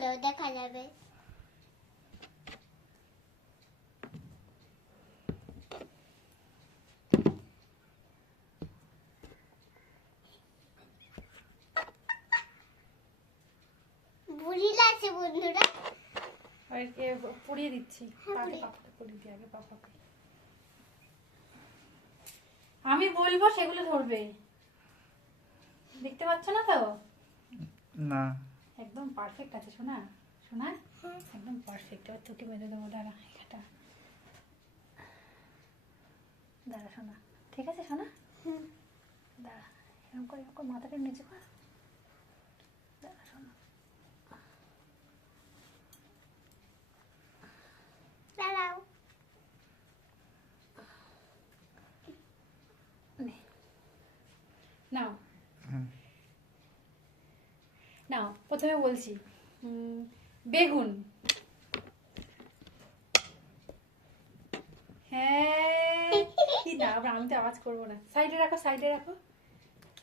চলো দেখা যাবে। বুড়ি লাগছে বন্ধুরা। আর পুড়িয়ে দিচ্ছি। পাপাকে পুড়িয়ে দিই আগে পাপাকে। আমি বলবো সেগুলো ধরবে। দেখতে পাচ্ছ না তো? না একদম পারফেক্ট আছে শোনা। শোনা একদম পারফেক্ট। এবার তুটি বেঁধে দেবো। দাঁড়া এটা দাঁড়া শোনা। ঠিক আছে শোনা? দাঁড়া এরকম করে মাথাটা নিচে কর। দাঁড়া শোনা। দাঁড়াও। নাও নাও প্রথমে বলছি বেগুন। হ্যাঁ কি না আমি তো আওয়াজ করবো না। সাইডে রাখো সাইডে রাখো।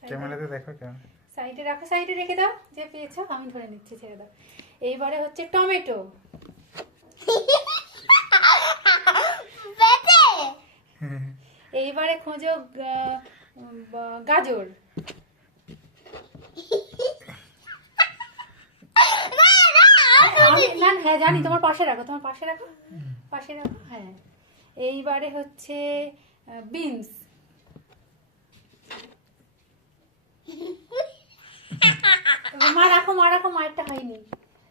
ক্যামেরাতে দেখো কেমন। সাইডে রাখো সাইডে রেখে দাও। যে পেয়েছো আমি ধরে নিচ্ছি ছেড়ে দাও। এইবারে হচ্ছে টমেটো। এইবারে খোঁজো গাজর। না হ্যাঁ জানি তোমার পাশে রাখো তোমার পাশে রাখো পাশে রাখো। হ্যাঁ এইবারে হচ্ছে বিনস। মা রাখো মায়েরটা হয়নি।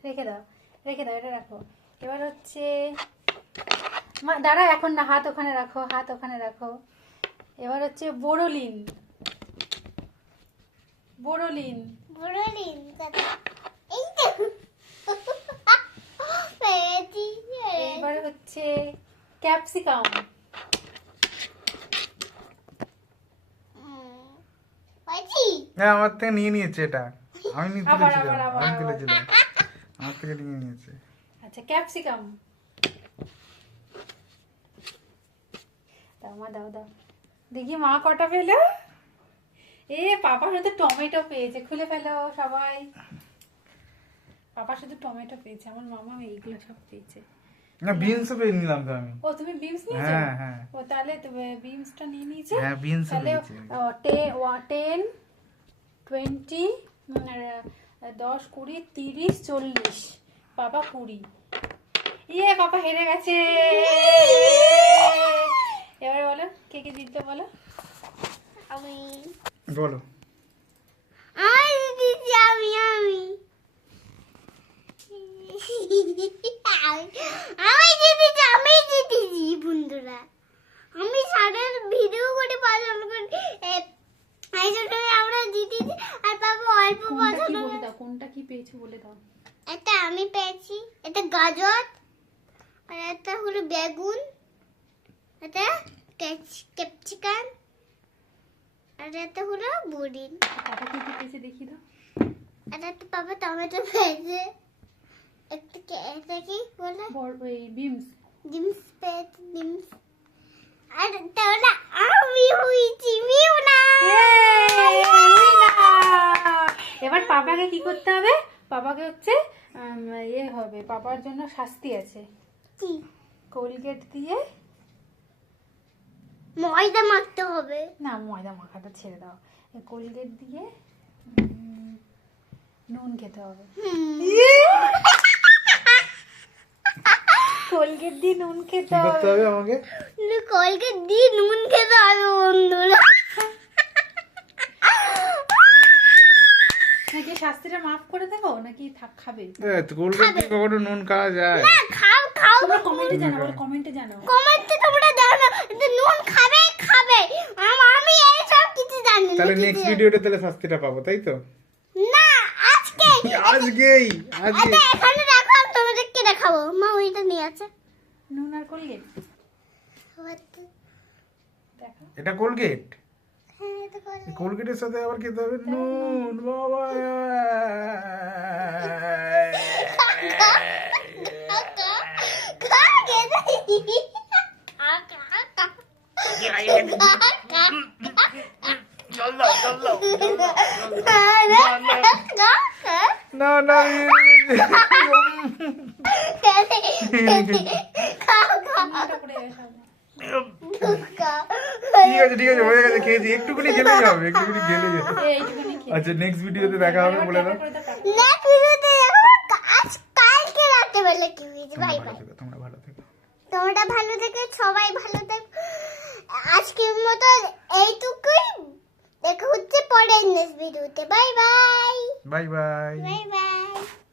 রেখে দাও এটা রাখো। এবার হচ্ছে দাঁড়া এখন না হাত ওখানে রাখো। এবার হচ্ছে বোরোলিন। এই তো পেয়েছি। এইবার হচ্ছে ক্যাপসিকাম। হ্যাঁ আমার থেকে নিয়ে নিয়েছে এটা। আমি আবার। তুলেছিলাম আমার থেকে নিয়ে নিয়েছে। আচ্ছা ক্যাপসিকাম দাও দেখি মা কটা পেলো। পাপা শুধু টমেটো পেয়েছে। খুলে ফেলো সবাই। পাপা শুধু টমেটো পেয়েছে। আমার মামা এইগুলো সব পেয়েছে। না বিনসও পেয়ে নিলাম তো আমি। ও তুমি বিনস নিয়েছো? হ্যাঁ ও তাহলে তুমি বিনসটা নিয়ে নিয়েছো? হ্যাঁ বিনস তাহলে পেয়েছি। 10 20 10 20 30 40 পাপা 20। পাপা হেরে গেছে। এবার বলো কে জিতবে বলো। আমি বলো। আমি জিতেছি বন্ধুরা। আমি সারা ভিডিও করে পছন্দ করি। আমরা জিতেছি আর বাবা অল্প পছন্দ। কোনটা কি পেয়েছো বলে দাও। এটা আমি পেয়েছি। এটা গাজর আর এটা হলো বেগুন। এটা ক্যাপসিকাম আর এটা হলো বুড়ি। পাপা কি পেয়েছে দেখি দাও। এটা তো বাবা টমেটো পেয়েছে। এটা কি বলে বিনস। ডিমস পেয়েছে ডিমস। আর তাহলে আমি হইছি মিউনা। এবার পাপাকে কি করতে হবে? পাপাকে হচ্ছে হবে। পাপার জন্য শাস্তি আছে। কি? কোলগেট দিয়ে ময়দা মাখতে হবে। না ময়দা মাখাটা ছেড়ে দাও। কোলগেট দিয়ে নুন খেতে হবে। কোলগেট দিয়ে নুন খেতে হবে আমাকে। কোলগেট দিয়ে নুন খেতে হবে বন্ধুরা। নাকি শাস্তিটা মাফ করে দেবো নাকি খাবে? কোলগেট দিয়ে কখনো নুন খাওয়া যায়? না খাও তোমরা কমেন্টে জানাও। কমেন্টে তোমরা জানো নুন খাবে। আমি এই সব কিছু জানি না। তাহলে নেক্সট ভিডিওতে তাহলে শাস্তিটা পাবো তাই তো? না আজকেই এখানে রাখো। আমি তোমাদেরকে দেখাবো। মা ওইটা নিয়ে আছে নুন আর কোলগেট। দেখো এটা কোলগেট। হ্যাঁ এটা করে। কোলগেটের সাথে আবার খেতে হবে নুন। বাবা না খাও খাও মুখটা পুড়ে যাবে সামনে। খাও। ঠিক আছে হয়ে গেছে খেয়েছি একটুখানি গেলেই হবে একটুখানি গেলেই হবে এইটুকুনি খেয়ে আচ্ছা নেক্সট ভিডিওতে দেখা হবে বলে দাও নেক্সট ভিডিওতে আজ কালকে রাতে বেলা কি হয়েছে বাই বাই তোমরা ভালো থেকো তোমরা ভালো থেকো সবাই ভালো থেকো আজকের মতো এইটুকুই দেখা হচ্ছে পরের নেক্সট ভিডিওতে bye bye bye bye bye bye